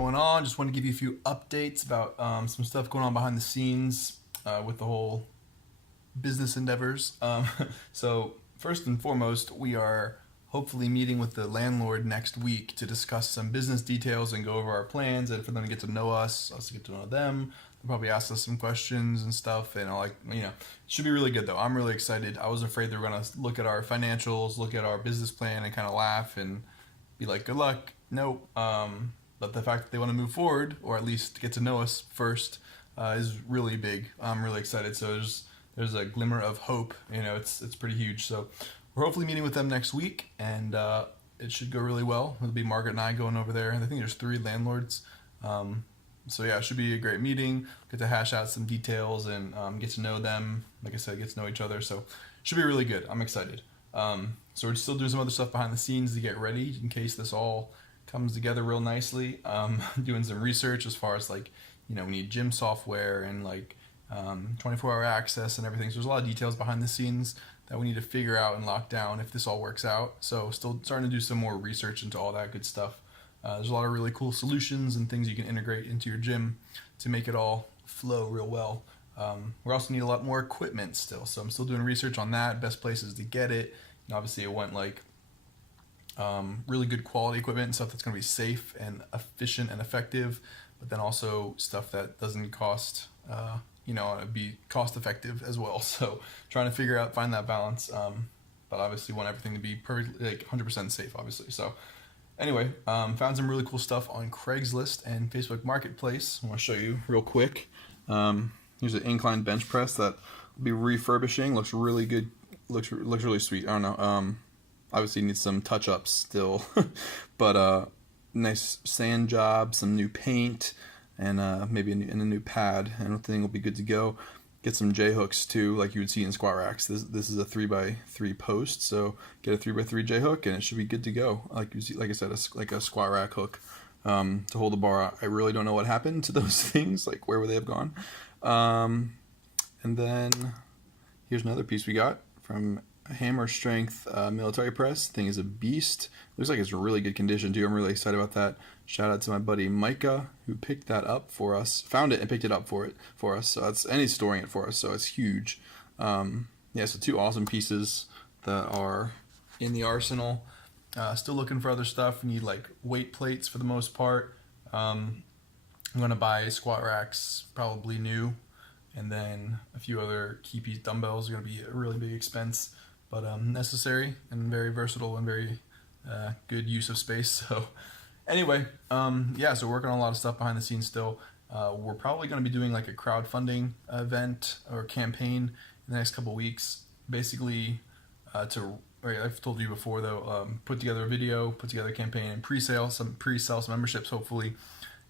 going on. Just want to give you a few updates about some stuff going on behind the scenes with the whole business endeavors. So first and foremost, we are hopefully meeting with the landlord next week to discuss some business details and go over our plans, and for them to get to know us to get to know them. They'll probably ask us some questions and stuff, and it should be really good though. I'm really excited. I was afraid they were gonna look at our financials, look at our business plan, and kind of laugh and be like, "Good luck." Nope. But the fact that they want to move forward, or at least get to know us first, is really big. I'm really excited. So there's a glimmer of hope. It's pretty huge. So we're hopefully meeting with them next week, and it should go really well. It'll be Margaret and I going over there, and I think there's 3 landlords. So yeah, it should be a great meeting. Get to hash out some details and get to know them. Like I said, get to know each other. So it should be really good. I'm excited. So we're still doing some other stuff behind the scenes to get ready in case this all comes together real nicely. Doing some research as far as we need gym software and 24-hour access and everything. So there's a lot of details behind the scenes that we need to figure out and lock down if this all works out. So still starting to do some more research into all that good stuff. There's a lot of really cool solutions and things you can integrate into your gym to make it all flow real well. We also need a lot more equipment still. So I'm still doing research on that, best places to get it. And obviously it went really good quality equipment and stuff that's going to be safe and efficient and effective, but then also stuff that doesn't cost, be cost effective as well. So trying to find that balance, but obviously want everything to be perfectly 100% safe, obviously. So anyway, found some really cool stuff on Craigslist and Facebook Marketplace. I want to show you real quick. Here's an incline bench press that will be refurbishing. Looks really good. Looks really sweet. I don't know. Obviously needs some touch-ups still, but nice sand job, some new paint, and maybe a new pad, and the thing will be good to go. Get some J-hooks too, like you would see in squat racks. This is a 3x3 post, so get a 3x3 J-hook, and it should be good to go. Like you see, like I said, like a squat rack hook to hold the bar. I really don't know what happened to those things. Like, where would they have gone? And then here's another piece we got from Hammer Strength military press. Thing is a beast. Looks like it's in really good condition too. I'm really excited about that. Shout out to my buddy Micah who picked that up for us, found it and picked it up for us. So and he's storing it for us, so it's huge. So 2 awesome pieces that are in the arsenal. Still looking for other stuff. We need weight plates for the most part. I'm gonna buy squat racks, probably new, and then a few other key piece dumbbells are gonna be a really big expense, but necessary and very versatile and very good use of space. So anyway, so working on a lot of stuff behind the scenes still. We're probably going to be doing a crowdfunding event or campaign in the next couple weeks. Basically, I've told you before though, put together a video, put together a campaign, and pre-sell some memberships hopefully,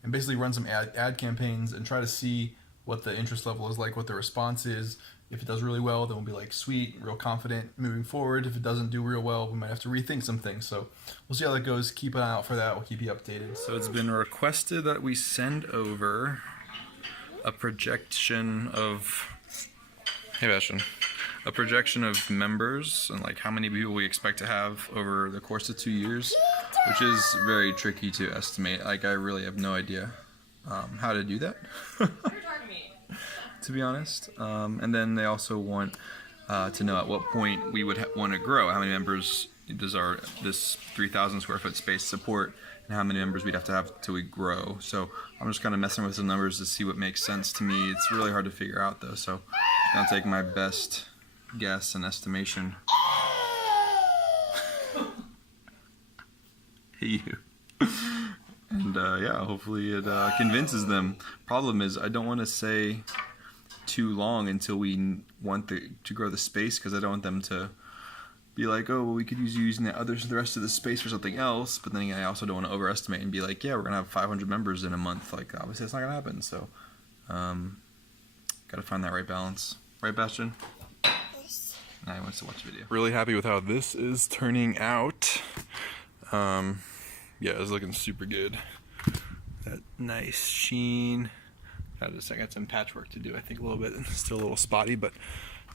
and basically run some ad campaigns and try to see what the interest level is like, what the response is. If it does really well, then we'll be sweet, real confident moving forward. If it doesn't do real well, we might have to rethink some things. So we'll see how that goes. Keep an eye out for that. We'll keep you updated. So it's been requested that we send over a projection of, hey Bastion, a projection of members and how many people we expect to have over the course of 2 years, which is very tricky to estimate. I really have no idea how to do that. To be honest, and then they also want to know at what point we would want to grow. How many members does this 3,000 square foot space support, and how many members we'd have to have till we grow. So I'm just kind of messing with some numbers to see what makes sense to me. It's really hard to figure out though, so I'm gonna take my best guess and estimation. Hey you. And hopefully it convinces them. Problem is, I don't want to say too long until we want to grow the space, because I don't want them to be like, oh, well, we could use using the rest of the space for something else. But then again, I also don't want to overestimate and be like, yeah, we're gonna have 500 members in a month. Obviously that's not gonna happen. So gotta find that right balance, right Bastion? Yes. Now he wants to watch the video. Really happy with how this is turning out. It's looking super good. That nice sheen. I got some patchwork to do, I think, a little bit. It's still a little spotty, but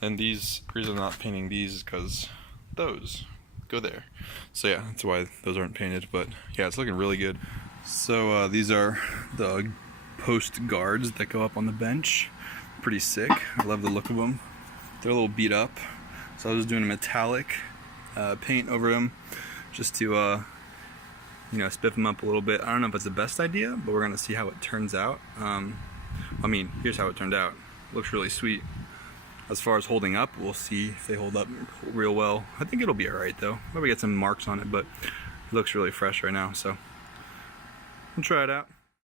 then the reason I'm not painting these is because those go there. So yeah, that's why those aren't painted. But yeah, it's looking really good. So these are the post guards that go up on the bench. Pretty sick. I love the look of them. They're a little beat up, so I was doing a metallic paint over them just to you know, spiff them up a little bit. I don't know if it's the best idea, but we're gonna see how it turns out. I mean, here's how it turned out. Looks really sweet. As far as holding up, we'll see if they hold up real well. I think it'll be alright though. Maybe get some marks on it, but it looks really fresh right now, so we'll try it out.